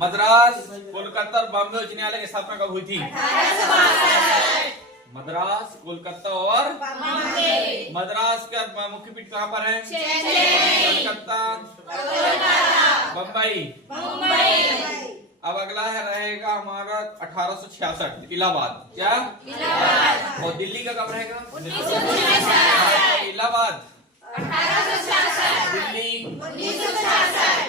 मद्रास, कोलकाता और बॉम्बे उच्च न्यायालय की स्थापना कब हुई थी? मद्रास, कोलकाता और मद्रास का मुख्य पीठ कहाँ पर है? कोलकाता, बम्बई। अब अगला है रहेगा हमारा 1866 इलाहाबाद। क्या? और दिल्ली का कब रहेगा? इलाहाबाद, दिल्ली।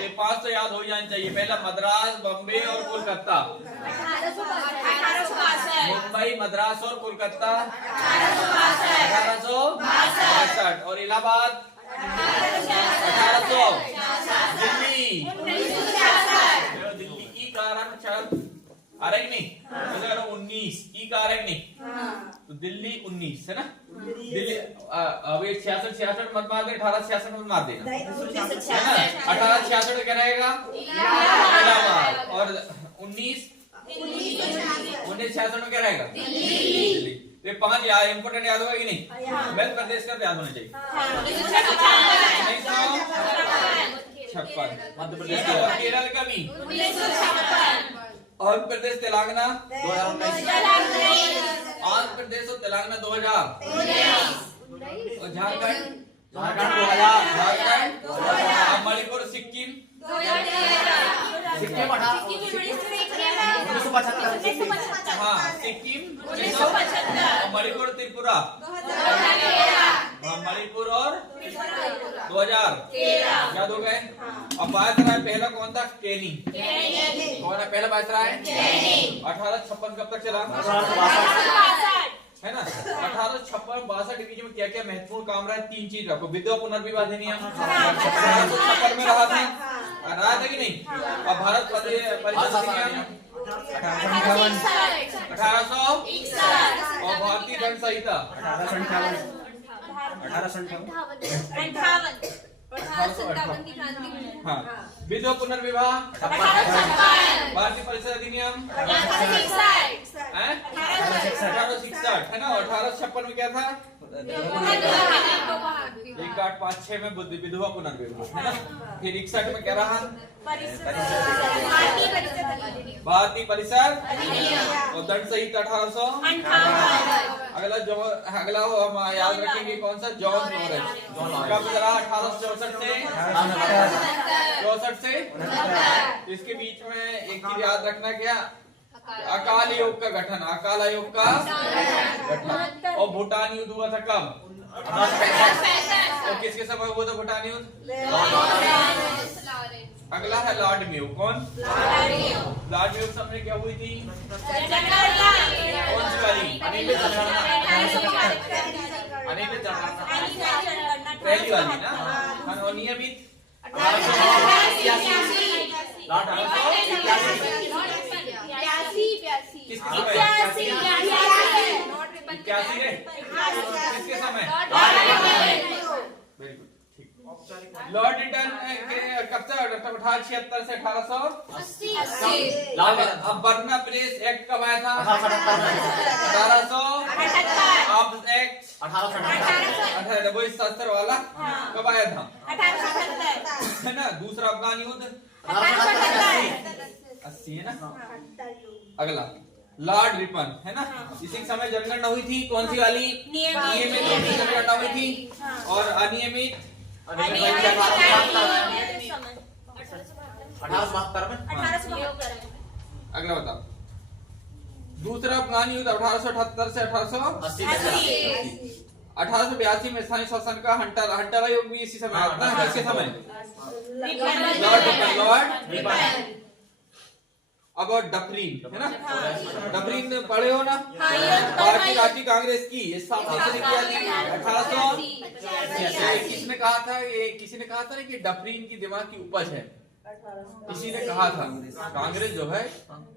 ये 5 तो याद हो जाने चाहिए। पहला मद्रास, बम्बे और कोलकाता। मुंबई, मद्रास और कोलकाता 1862 और इलाहाबाद 1800। दिल्ली दिल्ली की कारण आ रहा है कि नहीं? 19 की कारण नहीं, तो दिल्ली 19 है ना। दिल्ली अब 66 मत मार दे, 1866 मत मार देना, है ना। 1866 क्या रहेगा? इलाहाबाद। और 1966 में क्या रहेगा? दिल्ली। ये 5 याद इंपोर्टेंट याद होगा कि नहीं? मध्य प्रदेश का याद होना चाहिए। 1956 मध्य प्रदेश का। केरल का भी। आंध्र प्रदेश, तेलंगाना 2019। आंध्र प्रदेश और तेलंगाना 2000। और झारखंड 2000। मणिपुर, सिक्किम 1975। हाँ, सिक्किम 1975। मणिपुर, त्रिपुरा मणिपुर और 2000 याद हो गए। अब वायसराय पहला कौन था? केनी। कौन है पहला वायसराय? 1856 कब तक चला? है ना। 1856-62 के बीच में क्या क्या महत्वपूर्ण काम रहा है? 3 चीज रखो। विधवा पुनर्विवाह अधिनियम 1856 में रहा था कि नहीं? और भारत परिषद अधिनियम 1800 और भारतीय दंड संहिता 1858 की क्रांति। हाँ, विधवा पुनर्विवाह भारतीय परिषद अधिनियम 1866 है ना। 1856 में क्या था? 1856 में विधवा पुनर्विवाह है ना। फिर 61 में क्या रहा? भारतीय परिषद और दंड संहिता 1800। अगला हो हम याद रखेंगे कौन सा? John Lawrence. कब चला? 1864 से 64 से। इसके बीच में एक चीज याद रखना, क्या? अकाल आयोग का गठन। अकाल आयोग का गठन। और भूटान युद्ध हुआ था कब? और किसके समय हुआ था भूटान युद्ध? अगला है लॉर्ड मेयो। कौन? लॉर्ड मेयो समय क्या हुई थी? कौन सी वाली? पहली वाली ना। और नियमित 81 है। किसके समय? वेरी गुड, ठीक। लॉर्ड रिटर्न कब से? 1876 से 1880। अब बर्ना प्रेस एक्ट कब आया था? 1878। एक्ट 1878 वही शस्त्र वाला कब आया था? है ना। दूसरा अफगान युद्ध 80 है ना। अगला लॉर्ड रिपन है ना। इसी समय जनगणना हुई थी। कौन सी वाली? नियमित जनगणना हुई थी। और अनियमित 1872 में। अगला बताओ। दूसरा अफगान युद्ध 1878 से 1880। 1882 में स्थानीय शासन का हंटर आयोग भी इसी समय आता है। किसके समय? Lord Ripon. अब डफरीन है ना। डफरीन पढ़े हो ना? भारतीय राष्ट्रीय कांग्रेस की स्थापना किया थी 1800। किसने कहा था? ये किसी ने कहा था ना कि डफरीन की दिमाग की उपज है। किसी ने कहा था कांग्रेस जो है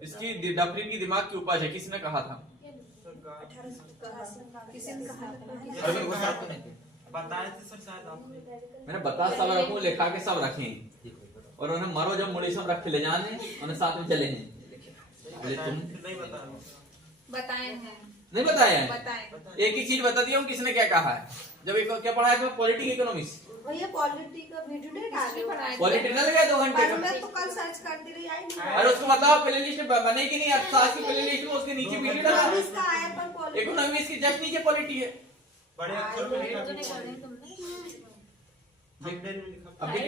इसकी डफरीन की दिमाग की उपज है। किसने कहा था? मैंने बता सब रखूं, लिखा के सब रखे और उन्हें मरो जब मुड़ी सब रख के ले जाने उन्हें साथ में चले हैं। तुम नहीं बताया है। एक ही चीज बता दिया हूँ किसने क्या कहा है। जब क्या पढ़ा है? पॉलिटिकल इकोनॉमिक्स भैया पॉलिटी का वीडियो नहीं डाले, पॉलिटी न लगा 2 घंटे का। मैं तो कल सर्च करती रही, आई नहीं। अरे उसको बताओ प्ले लिस्ट बने कि नहीं, अर्थशास्त्र की प्ले लिस्ट में उसके नीचे वीडियो डाला। इसका आया पर पॉलिटी इकोनॉमिक्स की जस्ट नीचे पॉलिटी है। बड़े अक्षर में लिखा अभी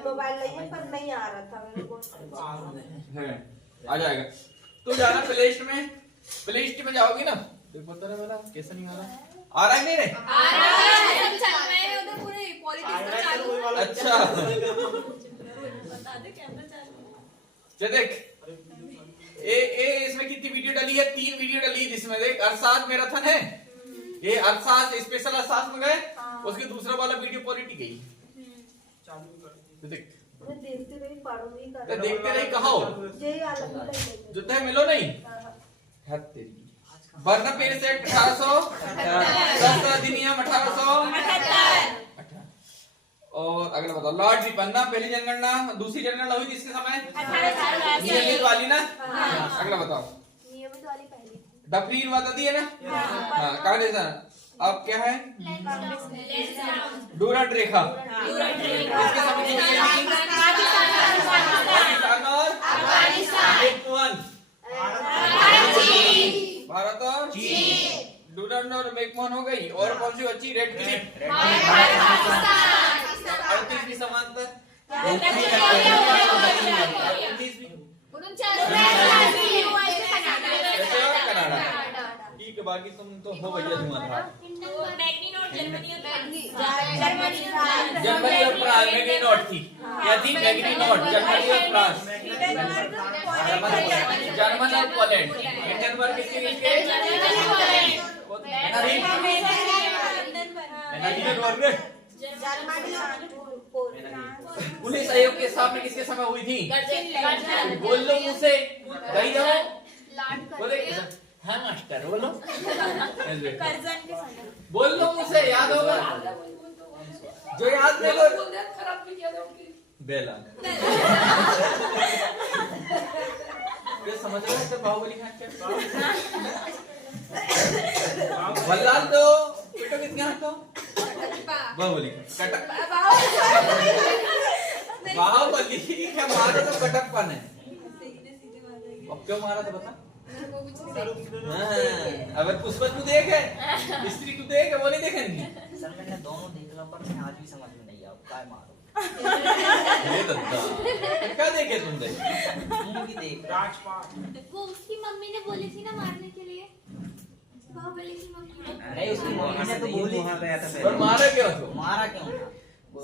मोबाइल नहीं पर नहीं आ रहा था मेरे को। है आ जाएगा। तो जाना प्ले लिस्ट में, प्ले लिस्ट में जाओगी ना, देख बता रहा मेरा कैसा नहीं आ रहा है नहीं रे? आ रहा है, चल रहा है उधर पूरे पॉलिटिक्स चालू है। अच्छा बता दे कैमरा चालू है। देख ए इसमें कितनी वीडियो डली है? 3 वीडियो डली है जिसमें देख अर्थशास्त्र मैराथन है, ये अर्थशास्त्र स्पेशल अर्थशास्त्र में गए, उसके दूसरा वाला वीडियो पॉलिटी गई। तो देख मैं देखती रही, पढ़ूंगी कर। तो देखते रही कहो ये अलग जो तय मिलो नहीं है तेरी वरना पेड़ से 1810 अधिनियम 1878। और अगला बताओ लॉर्ड रिपन्ना पहली जनगणना, दूसरी जनगणना हुई किसके समय? नियमित वाली ना। अगला बताओ नियमित वाली पहली डफरीन बता दी है ना। हाँ कांग्रेस अब क्या है? डूरंट रेखा किसके समय की हुई? पाकिस्तान और अफगानिस्तान। भारत और चीन। डूरंट और मैकमोहन हो गई। और कौन सी बची? Red Cliff. 38वीं समांतर कनाडा। ठीक है बाकी तुम तो हो भैया धुआंधार। जर्मनी और फ्रांस मैग्नी नोट थी या थी मैग्नी नोट जर्मनी और फ्रांस। जर्मन और पोलैंड। हिंडनबर्ग किसके बीच के? पुलिस आयोग के स्थापना किसके समय हुई थी? बोल लो मुंह से, गई जाओ बोले। हाँ मास्टर बोलो, बोल लो मुंह से, याद होगा जो याद नहीं लो बेला। ये समझ रहे हो बाहुबली खान क्या? बल्लाल तो बेटो किसके हाथ तो बाहुबली कटक बाहुबली क्या मारा तो कटकपन है। अब क्यों मारा तो बता। अगर पुष्पा तू देख है, स्त्री तू देख है, वो नहीं देखेंगे। सर मैंने दोनों देख ला पर मैं आज भी समझ में नहीं आया काय मारो। ये दत्ता क्या देखे तुमने? मूवी देख राजपाल वो उसकी मम्मी ने बोली थी ना मारने के लिए, बाहुबली की मम्मी। नहीं उसकी मम्मी ने तो बोली और मारा क्यों तो? मारा क्यों था?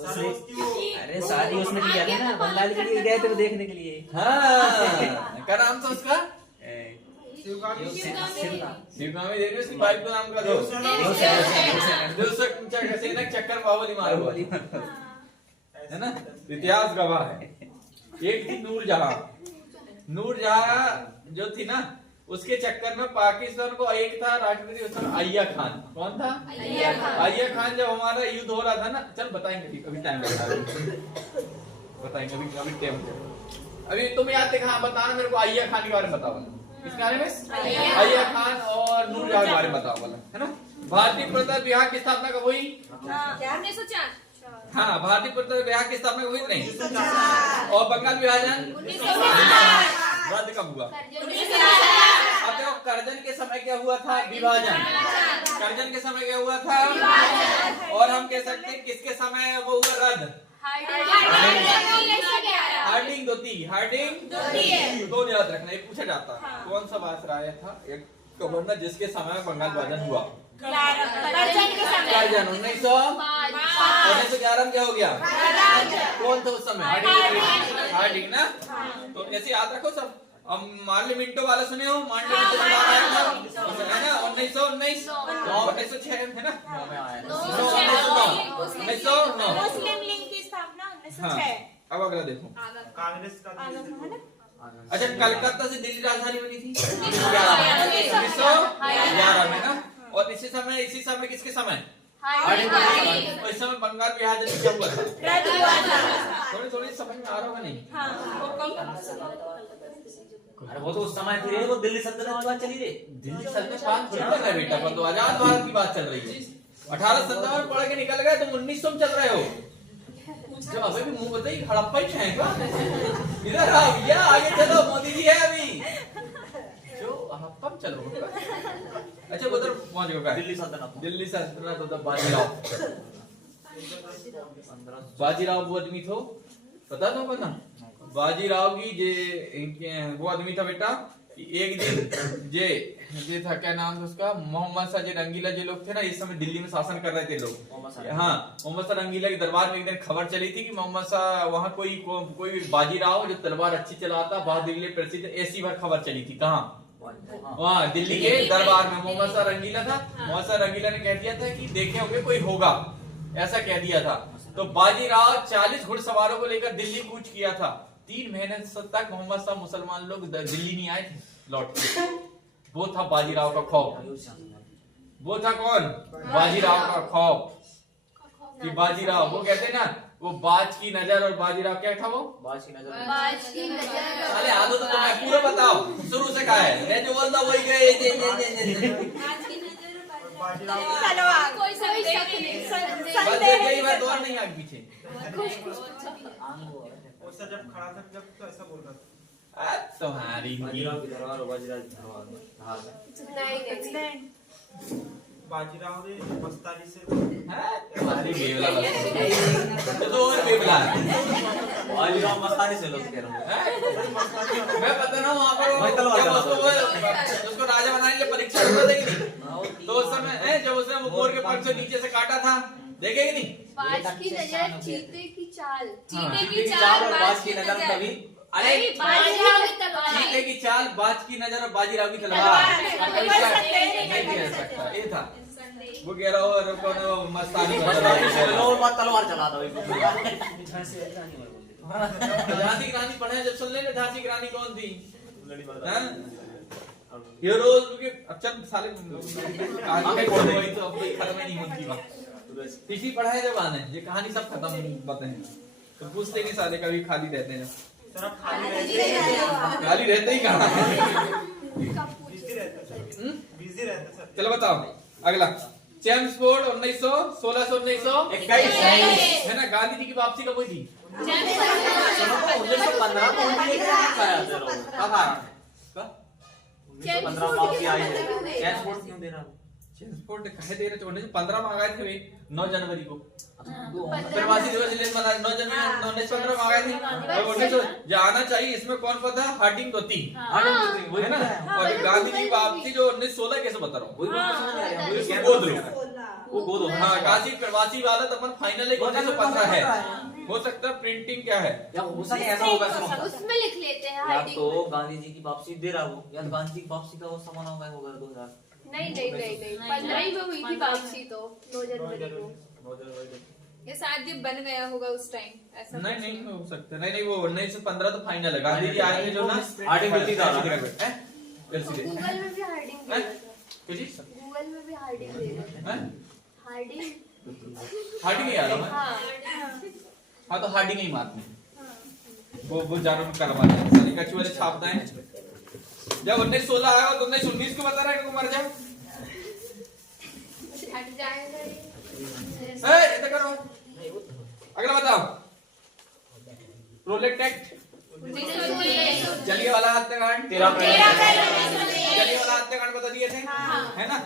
सर उसकी वो अरे शादी उसने किया था ना, बल्लाल के लिए गए थे वो देखने के लिए। हाँ क्या नाम था उसका? शिवगामी शिवगामी देवी उसकी वाइफ का नाम का दो सेना चक्कर बाहुबली मारो है ना। इतिहास गवाह है। एक थी नूरजहां। नूरजहां जो थी ना उसके चक्कर में पाकिस्तान को एक था राष्ट्रपति उस समय अय्या खान। कौन था? अय्या खान। जब हमारा युद्ध हो रहा था ना, चल बताएंगे अभी टाइम लगा बताएंगे अभी टाइम। अभी तुम याद देखा बताना मेरे को अय्या खान के बारे में बताओ। किसके बारे में? अय्या खान और नूरजहां के बारे में बताओ वाला है ना। भारतीय प्रताप विहार की स्थापना कब हुई? 1904। हाँ भारतीय प्रताप विहार की स्थापना कब हुई? नहीं। और बंगाल विभाजन 1907। रद्द कब हुआ? अब देखो करजन के समय क्या हुआ था? विभाजन। करजन के समय क्या हुआ था? और हम कह सकते हैं किसके समय वो हुआ रद्द? हार्डिंग दोती। हार्डिंग दो याद रखना, ये पूछा जाता है। कौन सा बात आया था? एक गवर्नर जिसके समय में बंगाल विभाजन हुआ। करजन 1911 में क्या हो गया? कौन था उस समय? हार्डिंग ना। तो ऐसे याद रखो सब। अब मार्ले मिंटो वाला सुने हो? मार्ले मिंटो है ना 1919 1906 है ना 1909 मुस्लिम लीग की स्थापना 1906। अब अगला देखो कांग्रेस का अच्छा कलकत्ता से दिल्ली राजधानी बनी थी 1911 में ना। और इसी समय किसके समय? इस समय बंगाल विभाजन क्या हुआ था? थोड़ी समझ में आ रहा होगा नहीं? अरे वो तो उस समय थी रे, वो दिल्ली सल्तनत की बात चली रे। दिल्ली सल्तनत बात चल रहा है बेटा, पर तो आजाद भारत की बात चल रही है। 1857 पढ़ के निकल गए, तुम 1900 में चल रहे हो। जब अबे भी मुंह बताइए हड़प्पा ही है क्या? इधर आओ भैया, आगे चलो, मोदी जी है अभी जो हड़प्पा में चलो। अच्छा उधर पहुंच गए, दिल्ली सल्तनत। दिल्ली सल्तनत तो बाजीराव वो आदमी थो, पता था पता बाजीराव की जे इनके वो आदमी था बेटा कि एक दिन जे था, क्या नाम था उसका, मोहम्मद शाह जे रंगीला जे लोग थे ना, इस समय दिल्ली में शासन कर रहे थे लोग। हाँ, मोहम्मद शाह रंगीला के दरबार में एक दिन खबर चली थी कि मोहम्मद शाह वहाँ कोई बाजीराव जो तलवार अच्छी चलाता, बहुत दिल्ली प्रसिद्ध, ऐसी बार खबर चली थी। कहाँ? वहाँ दिल्ली के दरबार में मोहम्मद शाह रंगीला था। मोहम्मद शाह रंगीला ने कह दिया था कि देखे होंगे कोई होगा, ऐसा कह दिया था। तो बाजीराव 40 घुड़सवारों को लेकर दिल्ली कूच किया था। 3 महीने तक मोहम्मद शाह मुसलमान लोग दिल्ली नहीं आए थे लौट के। वो था बाजीराव का खौफ। वो था कौन? बाजीराव का खौफ। कि बाजीराव, वो कहते ना, वो बाज की नजर, और बाजीराव क्या था वो? बाज की नजर। साले आदो तो मैं पूरा बताओ, शुरू से कहा है, मैं जो बोलता वही गए। तलवार कोई शक नहीं। बस यही बात, और नहीं आगे पीछे। उससे जब खड़ा था जब तो ऐसा बोल रहा था। तुम्हारी बाजीराव की दरबार और बाजीराव की दरबार। बाजीराव ने मस्तानी से तुम्हारी बेवला तो और बेवला बाजीराव मस्तानी से लोग कह रहे हैं। मैं पता ना वहाँ पर उसको राजा बनाने के लिए परीक्षा होता था कि नहीं, तो उस समय जब उसने वो मोर के पंख से नीचे से काटा था, देखे कि नहीं? बाज की नजर, चीते की चाल, चीते की चाल और बाज की नजर कभी। अरे बाजीराव की तलवार, चीते की चाल, बाज की नजर और बाजीराव की तलवार नहीं कह सकता। ये था वो कह रहा हो कौन मस्तानी तलवार चला दो। झांसी की रानी पढ़े जब सुन ले, झांसी की रानी कौन थी? ये रोज अच्छा साले आगे बोल रही तो अब खत्म ही नहीं होती बात। पिछली पढ़ाई जब आने ये कहानी सब खत्म बताएं, तो पूछते नहीं साले, कभी खाली रहते हैं। खाली रहते ही कहाँ? बिजी रहता सर। चलो बताओ अगला। चेम्सफोर्ड 1916 है ना, गांधी जी की वापसी कब हुई थी? 1915 में उनकी एक कब आया? 1915 वापसी आई है। चेम्सफोर्ड क्यों दे रहा हूँ? चेम्सफोर्ड कहे दे रहे थे 1915 में आ गए थे वे 9 जनवरी को। प्रवासी दिवस 9 जनवरी 1915 में आ गए थे। और 1900 जाना चाहिए, इसमें कौन पता? हार्डिंग तो थी है ना। और गांधी जी की वापसी जो 1916 कैसे बता रहा हूँ, वो गोद हाँ काशी प्रवासी वाला तो अपन फाइनल 1915 है। हो सकता है प्रिंटिंग क्या है, या हो सकता है ऐसा होगा उसमें लिख लेते हैं या हार्डिंग। तो गांधी जी की वापसी दे रहा हो, या तो गांधी जी की वापसी का वो समान होगा 2000। नहीं 15 ही में हुई थी वापसी, तो 9 जनवरी को ये शायद ये बन गया होगा उस टाइम, ऐसा नहीं हो सकता। नहीं वो 1915 तो फाइनल है। गांधी जी आए थे जो ना आर्टिकल था गूगल में भी हार्डिंग दे रहा था। गूगल में भी हार्डिंग दे रहा था। हार्डिंग ही आ रहा है। हाँ हाँ तो हार्डिंग ही मारते वो जानवर में करवाते हैं, सारी कछुए छापते हैं। जब 1916 आया तो 1919 को बता रहा है कि मर जाओ। हट जाएगा ये करो। अगला बताओ। रोलेट एक्ट, जलियांवाला हत्याकांड, जलियांवाला हत्याकांड बता दिए थे है ना।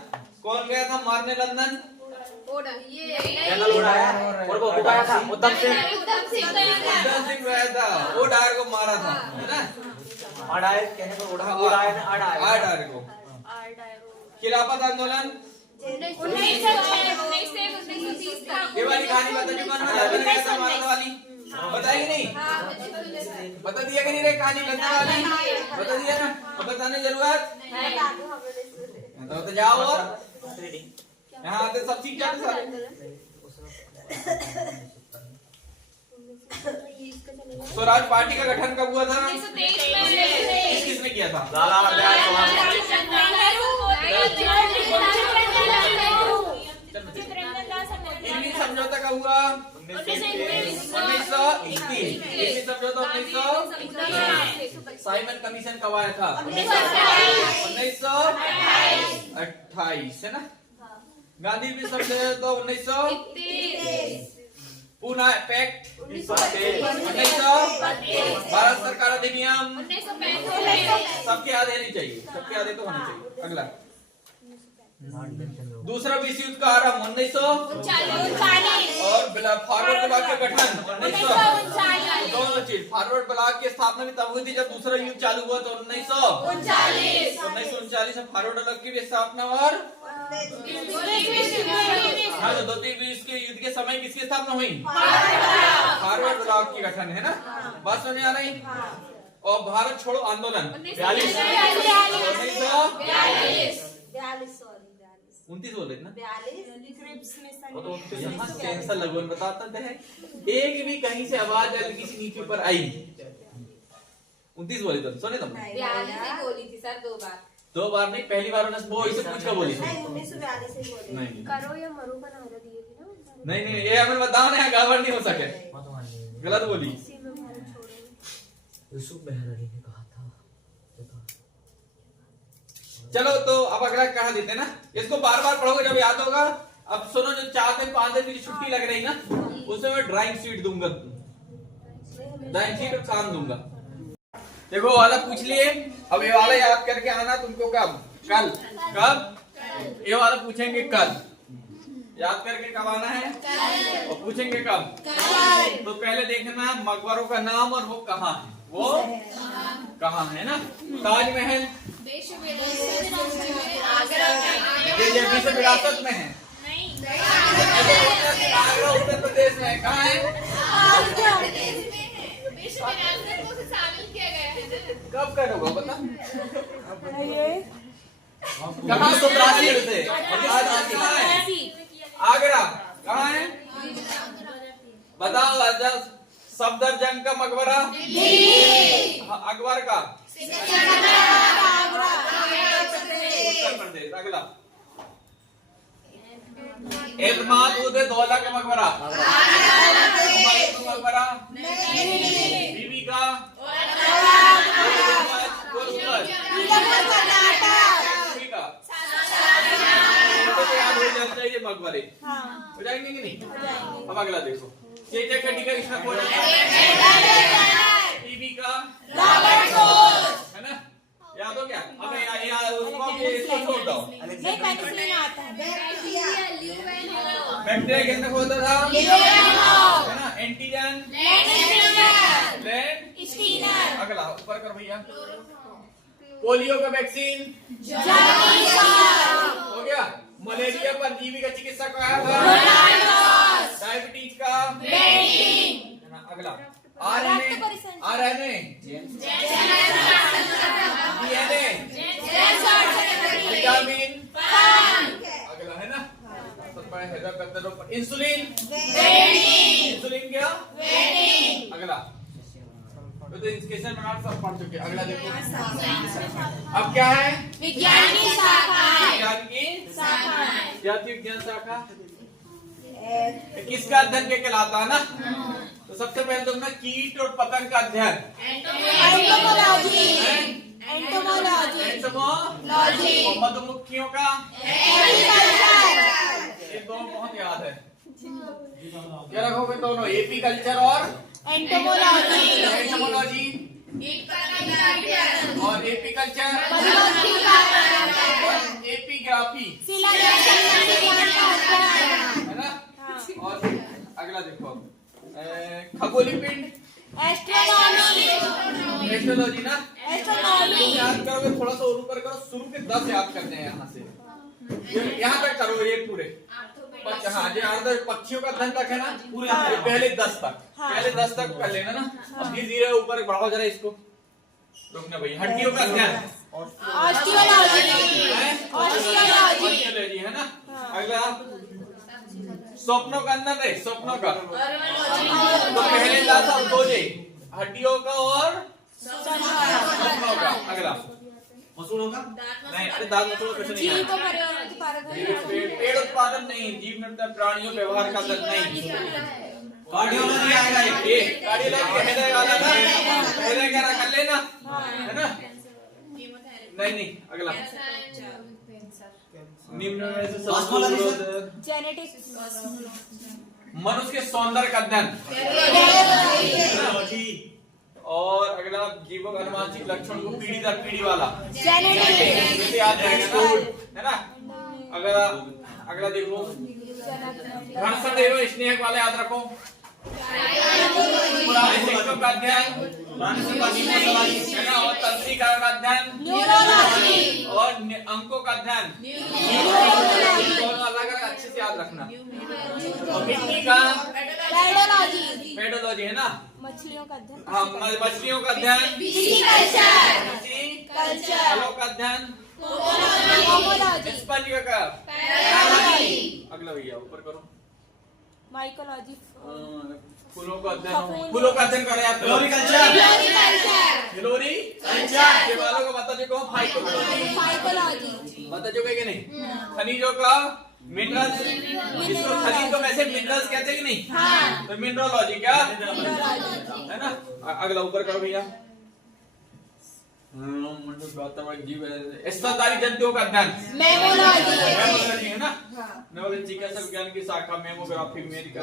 कौन गया था मारने लंदन? और वो उठाया था उद्धम सिंह गया था, वो डायर को मारा था है ना। अडायर कहने को अडायर को। खिलाफत आंदोलन ये वाली कहानी बता दी मारने वाली, बताएगी नहीं? बता दिया कि नहीं रे कहानी लंदन वाली? बता दिया ना, अब बताने जरूरत तो जाओ और यहाँ आते सब सीख जाते सारे। स्वराज पार्टी का गठन कब हुआ था? किसने किया था? लाला हरदयाल समझौता कब हुआ? 1921। समझौता 1900। साइमन कमीशन कब आया था? 1928 है ना। गांधी भी समझौता 1930। पूना पैक्ट 1900, भारत सरकार अधिनियम 1965, सबके याद रहनी चाहिए, सबके याद तो होनी चाहिए। अगला दूसरा विश्व युद्ध का आरंभ 1939 और फॉरवर्ड ब्लॉक का गठन 1939। दोनों चीज, फॉरवर्ड ब्लॉक की स्थापना भी तब हुई थी जब दूसरा युद्ध चालू हुआ तो 1939 में फॉरवर्ड ब्लॉक की भी स्थापना और हाँ जो दो तीन विश्व के युद्ध के समय किसकी स्थापना हुई? फॉरवर्ड ब्लॉक की गठन है ना, बात समझ आ रही? और भारत छोड़ो आंदोलन 42 29 बोल रहे ना, 29 कैंसर लगन बताता है। एक भी कहीं से आवाज किसी नीचे ऊपर आई 29 बोले तुम, सुने तुम? 42 बोली थी सर, 2 बार। 2 बार नहीं, पहली बार उन्होंने वो इसे पूछ कर बोली थी। 1942 से बोले। नहीं करो या मरो का नारा दिए थे ना। नहीं, ये हमें बताओ ना, गड़बड़ नहीं हो सके, गलत बोली। यूसुफ मेहरा ने कहा था। चलो तो अब अगला कहा देते ना, इसको बार बार पढ़ोगे जब याद होगा। अब सुनो, जो 4 दिन 5 दिन की छुट्टी लग रही ना, उसमें मैं ड्राइंग शीट दूंगा, ड्राइंग शीट और काम दूंगा। देखो वाला पूछ लिए, अब ये वाला याद करके आना तुमको कब? कल। कब? ये वाला पूछेंगे कल, याद करके कब आना है और पूछेंगे कब? तो पहले देखना मकबरों का नाम और वो कहाँ है, वो कहाँ है ना। ताजमहल विश्व विरासत में है, आगरा उत्तर प्रदेश में है। कहाँ है? विश्व विरासत को शामिल किया गया है ना। कब करोगे बता? कहाँ? 87 से। कहाँ है? आगरा। कहाँ है? बताओ सफदरजंग का मकबरा अकबर का उत्तर प्रदेश। अगला एतमाद उद दौला का मकबरा मकबरा बीबी का याद हो जाना चाहिए मकबरे, हो जाएंगे कि नहीं? अब अगला देखो, चेचक खड्डी का किसका खोज है? टीवी का है ना, याद हो गया? अब उसको इसको छोड़ दो। बैक्टीरिया किसने खोजा था? है ना, एंटीजन लैंड। अगला ऊपर कर भैया, पोलियो का वैक्सीन हो गया। मलेरिया परजीवी का चिकित्सक कहा था? डायबिटीज का है ना। अगला आरएनए डीएनए विटामिन। अगला है ना, इंसुलिन इंसुलिन क्या? अगला तो इंस्केशन बना सब पढ़ चुके। अगला देखो, अब क्या है? विज्ञान की शाखा। विज्ञान की शाखा क्या थी? विज्ञान शाखा किसका अध्ययन के कहलाता है ना? तो सबसे पहले तुम ना कीट और पतंग का अध्ययन, एंटोमोलॉजी और मधुमक्खियों का ये दोनों बहुत याद है। क्या रखोगे दोनों? एपी कल्चर और एंटोमोलॉजी और एपी कल्चर एपीग्राफी है ना। और अगला देखो, खगोलीय पिंड एस्ट्रोलॉजी ना। याद करोगे, थोड़ा सा और ऊपर करो, शुरू के 10 याद करते हैं यहाँ से, यहाँ तक करो ये पूरे। हाँ जी, पक्षियों का अध्ययन तक है ना पूरे, पहले 10 तक, पहले 10 तक कर लेना ना। अब धीरे धीरे ऊपर बढ़ाओ जरा इसको, रुकना भैया। हड्डियों का अध्ययन ऑस्टियोलॉजी है ना। अगला स्वप्नों का अंदर है, स्वप्नों का तो पहले 10 अब 2 हड्डियों का और स्वप्नों का। अगला मसूड़ों का नहीं, अरे दांत मसूड़ों कुछ नहीं है। पेड़ उत्पादन नहीं, जीव निर्माण प्राणियों व्यवहार का अध्ययन नहीं। कार्डियोलॉजी आएगा, ये कार्डियोलॉजी हृदय वाला ना, हृदय का कर लेना है ना। नहीं, अगला निम्न में से सब जेनेटिक्स मनुष्य के सौंदर्य का अध्ययन। और अगला जीवों के अनुवांशिक लक्षण को पीढ़ी दर पीढ़ी वाला जैसे याद रहेगा ना, है ना। अगला देखो घर्षण एवं स्नेह वाले याद रखो। पुराने शिक्षकों का अध्ययन है ना, और तंत्रिका का अध्ययन और अंकों का अध्ययन दोनों अलग अलग अच्छे से याद रखना। और मिट्टी का पेडोलॉजी है ना, मछलियों का अध्ययन। हाँ, मछलियों का अध्ययन, फलों का अध्ययन, स्पंज का। अगला भैया ऊपर करो। माइकोलॉजी। फूलों का अध्ययन, फूलों का अध्ययन करें आप। फ्लोरिकल्चर, ये वालों को बता जो फाइकोलॉजी बता जो कि नहीं। खनिजों का मिनरल्स, इसको खनिज को वैसे मिनरल्स कहते हैं कि नहीं, तो मिनरलॉजी क्या है ना। अगला ऊपर करो भैया। जीव स्तनधारी जंतुओं का अध्ययन मेमोलॉजी है ना। मेमोलॉजी चिकित्सा विज्ञान की शाखा मेमोग्राफी मेडिकल।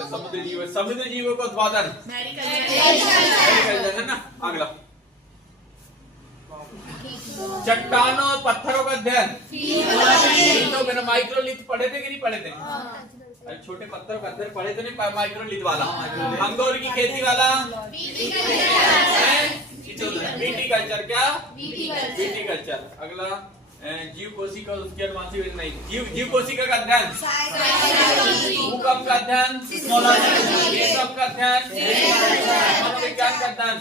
समुद्री जीवों का उत्पादन है ना। अगला चट्टानों और पत्थरों का अध्ययन। तो माइक्रोलिथ पढ़े थे कि नहीं पढ़े थे? अरे छोटे पत्थर का अध्ययन पढ़े थे नहीं, माइक्रोलिथ वाला। अंगूर की खेती वाला विटीकल्चर। क्या विटीकल्चर। अगला जीव कोशिका उसके अनुवांशिक नहीं, जीव कोशिका का अध्ययन, भूकंप का अध्ययन, सब का अध्ययन, मनोविज्ञान का अध्ययन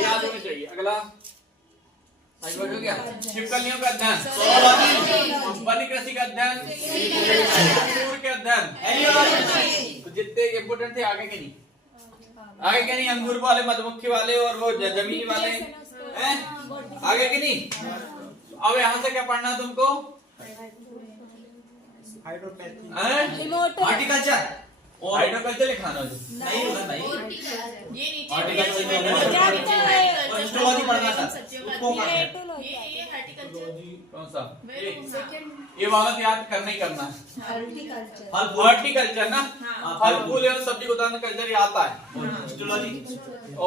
याद होना चाहिए। अगला छिपकलियों का अध्ययन, वन्य कृषि का अध्ययन, के अध्ययन। तो जितने इम्पोर्टेंट थे आगे के नहीं, आगे के नहीं। अंगूर वाले, मधुमक्खी वाले और वो जमीन वाले हैं आगे के नहीं। अब यहाँ से क्या पढ़ना तुमको? हॉर्टिकल्चर। हाइड्रोकल्चर लिखाना नहीं होगा भाई, हिस्टोलॉजी पढ़ना था उसको कौन सा? ये वाला याद करना ही करना है। हॉर्टिकल्चर ना, फल फूल एवं सब्जी को उत्पादन कल्चर आता है हिस्टोलॉजी।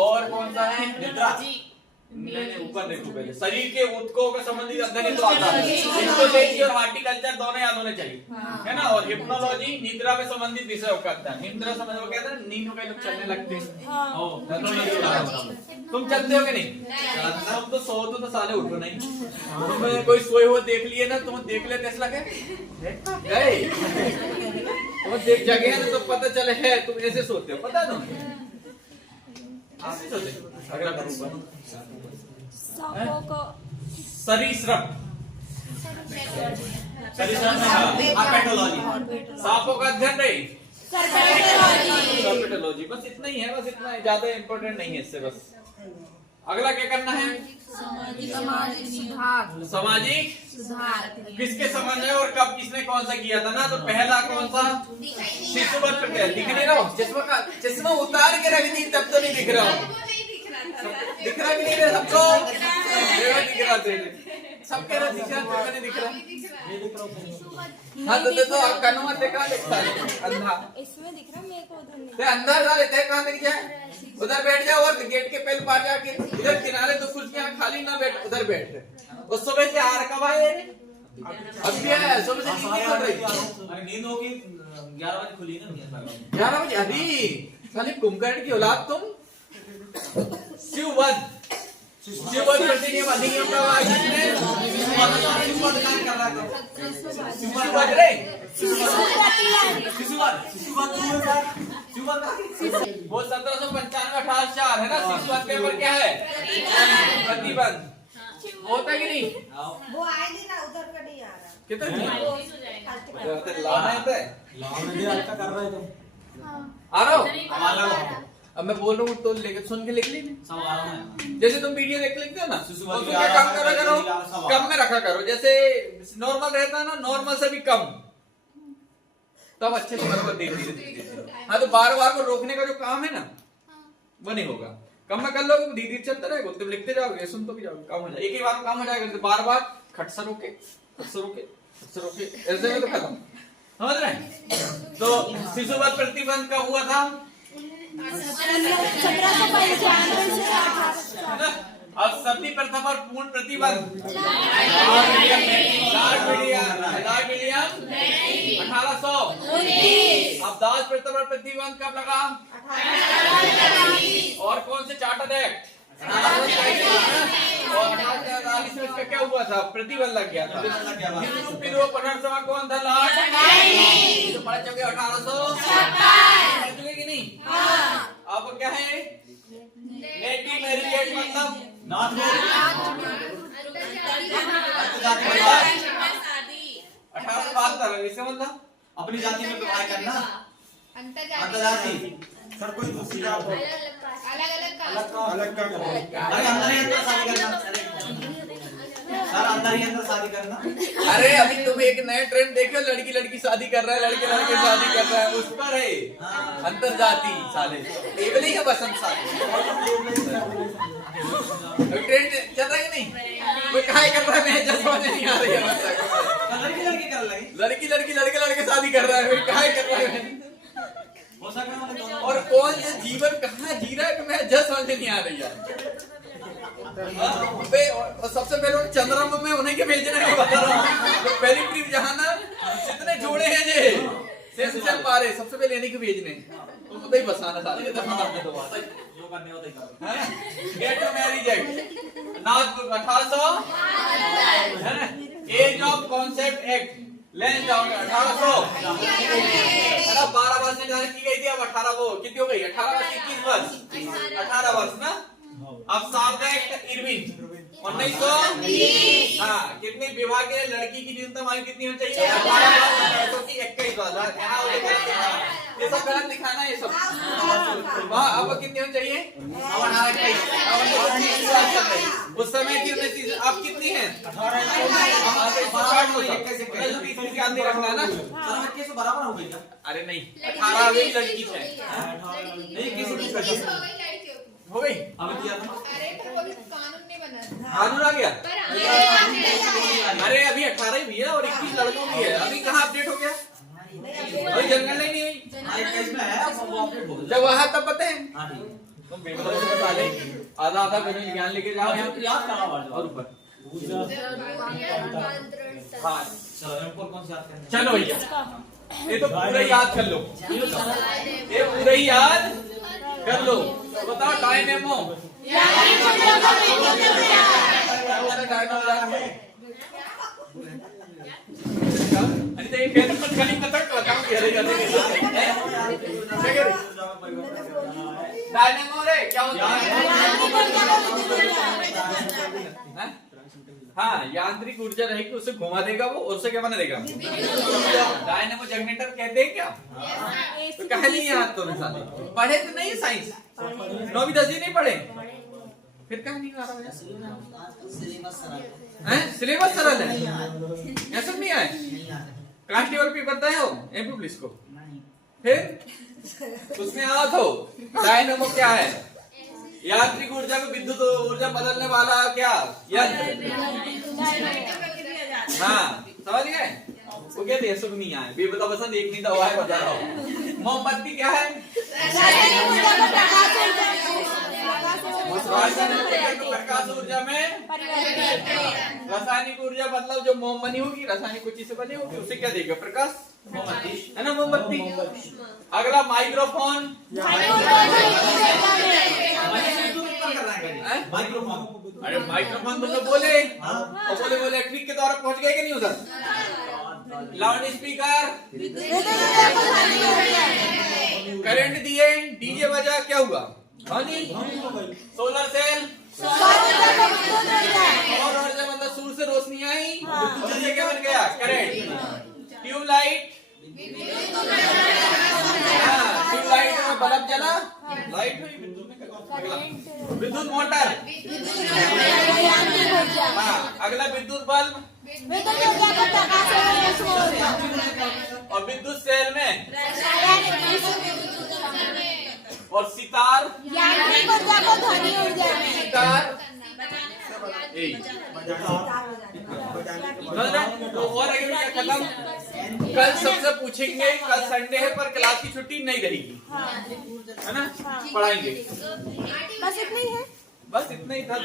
और कौन सा है? निद्रा। नहीं, ऊपर देखो पहले। शरीर के ऊतकों का संबंधित अध्ययन तो आता है। हिस्टोलॉजी और हॉर्टिकल्चर दोनों याद होने चाहिए, है ना। और हिप्नोलॉजी निद्रा में संबंधित विषयों का अध्ययन। निद्रा समझ वो कहते हैं नींद में लोग चलने लगते हैं। तुम चलते हो कि नहीं? तुम तो सो तो साले उठो नहीं। तुम्हें कोई सोए हुए देख लिए ना, तुम देख लेते ऐसा लगे गए, तुम देख जगह है तो पता चले है तुम ऐसे सोते हो, पता है तुम्हें ऐसे सोते हो। अगला सरीसृप। सांपों का अध्ययन नहीं, सर्पेटोलॉजी। बस इतना ही है, बस इतना है, ज्यादा इंपॉर्टेंट नहीं है इससे। बस अगला क्या करना है? सामाजिक किसके संबंध है और कब किसने कौन सा किया था ना। तो पहला कौन सा? शिशुवत प्रक्रिया। दिख नहीं रहा हो? चश्मा उतार के रख दी तब तो नहीं दिख रहा हो। दिख रहा कि नहीं रहा सबको? दिख रहा सबके रहा, दिख रहा नहीं दिख रहा। हाँ तो कनुआ देखा दिखता है अंधा, इसमें दिख रहा मेरे को, उधर नहीं। ते अंदर डाले थे कहाँ दिख जाए? उधर बैठ जाओ और गेट के पहले पार जाके इधर किनारे तो कुर्सियां खाली ना बैठ, उधर बैठ रहे। उस सुबह से हार कब आए? अभी है सुबह से नींद पड़ रही। नींद होगी 11 बजे खुली ना, 11 बजे। अभी साले कुंभकर्ण की औलाद तुम। शिववध प्रतिनियम अधिनियम का वो 1795-1804 है ना। शिशुवध के ऊपर क्या है? प्रतिबंध होता है कि नहीं? वो आएगी ना, उधर का नहीं आ रहा। कितना लाना है कर रहे थे। आ रहा हो? अब मैं बोल रहा हूँ तो लेके सुन के लिख ली। जैसे तुम वीडियो देख लिखते हो ना, तो क्या कम करा करो, कम में रखा करो। जैसे नॉर्मल रहता है ना, नॉर्मल से भी कम, तब अच्छे से बराबर देख। हाँ तो बार बार को रोकने का जो काम है ना वो नहीं होगा। कम में कर लोगे धीरे धीरे चलता रहेगा, तुम लिखते जाओगे, सुन तो भी जाओगे, काम हो जाएगा। एक ही बार काम हो जाएगा। बार बार खट से रोके, खट से रोके, खट से रोके, ऐसे में तो खत्म। समझ रहे हैं? तो शिशुवध प्रतिबंध कब हुआ था? 1795 से 1800। अब सती प्रथा पर पूर्ण प्रतिबंध लॉर्ड विलियम 1819। अब दास प्रथा पर प्रतिबंध कब लगा? और कौन से चार्टर एक्ट? और 1843 में इसका क्या हुआ था? प्रतिबंध लग गया था। हिंदू विद्रोह पुनर्सभा कौन था? लॉर्ड तो पढ़ चुके 1856 कि नहीं? अब क्या है? नेटिव मैरिज मतलब नॉट मैरिज 1872 इससे मतलब अपनी जाति में विवाह करना अंतरजातीय सर कोई दूसरी जात हो अलग अलग अरे अंदर ही अंदर शादी करना सर अंदर ही अंदर शादी करना अरे अभी तुम एक नया ट्रेंड देखो, लड़की लड़की शादी कर रहा है, लड़के लड़के शादी कर रहा है, उस पर है अंतरजाती साले टेबल ही है बसंत शादी। ट्रेंड चल रहा है कि नहीं? कोई काय कर रहा है? मैं जज समझ नहीं आ रही है। लड़की लड़की कर लगी लड़की लड़की लड़के लड़के शादी कर रहा है, कोई काय कर रहा है? हो सकता है और कौन ये जीवन कहाँ जी रहा है कि मैं जज समझ नहीं आ रही है। और सबसे पहले चंद्रमा में उन्हें के भेजना है बता रहा हूँ। पहली ट्रिप जहाँ ना जितने जोड़े हैं जे चल पा रहे, सबसे पहले इन्हीं के भेजने तो ही बसाना सारे जो करने होता ही get to marriage act 1800 age of consent act lays down 1800 12 वर्ष निर्धारित की गई थी। अब 18 वो कितनी हो गई? 18 वर्ष 21 वर्ष 18 वर्ष ना। अब शारदा एक्ट इरविन 1920 हाँ कितने विवाह के लड़की की न्यूनतम आयु कितनी होनी चाहिए? 18 वर्ष 21 वर्ष। ये सब गलत दिखाना है ये सब। वहाँ अब कितनी होनी चाहिए? 18 उस समय की अब कितनी है? 18 रखना है ना। सर बराबर हो गई क्या? अरे नहीं 18 लड़की है नहीं किसी की हो गई। हमें दिया था अरे तो वो भी कानून नहीं बना था। कानून आ गया। पर अरे अभी 18 ही भी है और 21 लड़कों की है। अभी कहाँ अपडेट हो गया? अभी जनगणना ही नहीं हुई। 21 में है वो अपडेट हो गया जब वहाँ तब पता है हां ठीक तुम बेमतलब से साले आधा आधा गणित ज्ञान लेके जाओ है याद करा और ऊपर हां चलो एम4 कौन सी याद करनी चलो भैया ये तो पूरा याद कर लो, ये पूरा ही याद कर लो। तो बताओ डायनेमो अनिता ये पेन पर खाली कतक बताओ क्या रे जाते डायनेमो रे क्या होता है? हाँ यांत्रिक ऊर्जा रहेगी, उससे घुमा देगा वो और उससे क्या बना देगा? डायनेमो जनरेटर कहते हैं क्या? तो कह नहीं याद तो साले पढ़े तो नहीं साइंस 9वीं 10वीं नहीं पढ़े फिर कहा नहीं आ रहा है? सिलेबस सरल है ऐसा नहीं है। कांस्टेबल भी पता है हो एमपी पुलिस को फिर उसमें आओ तो डायनेमो क्या है? यांत्रिक ऊर्जा को विद्युत ऊर्जा बदलने वाला क्या यंत्र। हाँ समझ गए? वो कहते हैं सुख नहीं आए बेबता पसंद एक नहीं दवा है बता रहा हूँ। मोमबत्ती क्या है? प्रकाश ऊर्जा में रासायनिक ऊर्जा मतलब जो मोम बनी होगी रासायनिक चीज से बनी होगी उससे क्या देगा? प्रकाश है ना मोमबत्ती। अगला माइक्रोफोन माइक्रोफोन अरे माइक्रोफोन तो बोले और बोले बोले इलेक्ट्रिक के द्वारा पहुंच गए कि नहीं उधर? लाउड स्पीकर करंट दिए डीजे बजा क्या हुआ? सोलर सेल और ऊर्जा मतलब सूर्य से रोशनी आई उससे क्या बन गया? करंट। ट्यूबलाइट ट्यूबलाइट में बल्ब जला लाइट हुई विद्युत मोटर। हाँ अगला विद्युत बल्ब और विद्युत सेल में और सितार यांत्रिक ऊर्जा को ध्वनि ऊर्जा में सितार यही तो और एक्टिविटी खत्म। कल सबसे पूछेंगे, कल संडे है पर क्लास की छुट्टी नहीं रहेगी, है ना, पढ़ाएंगे। बस इतना ही है। बस इतना ही था।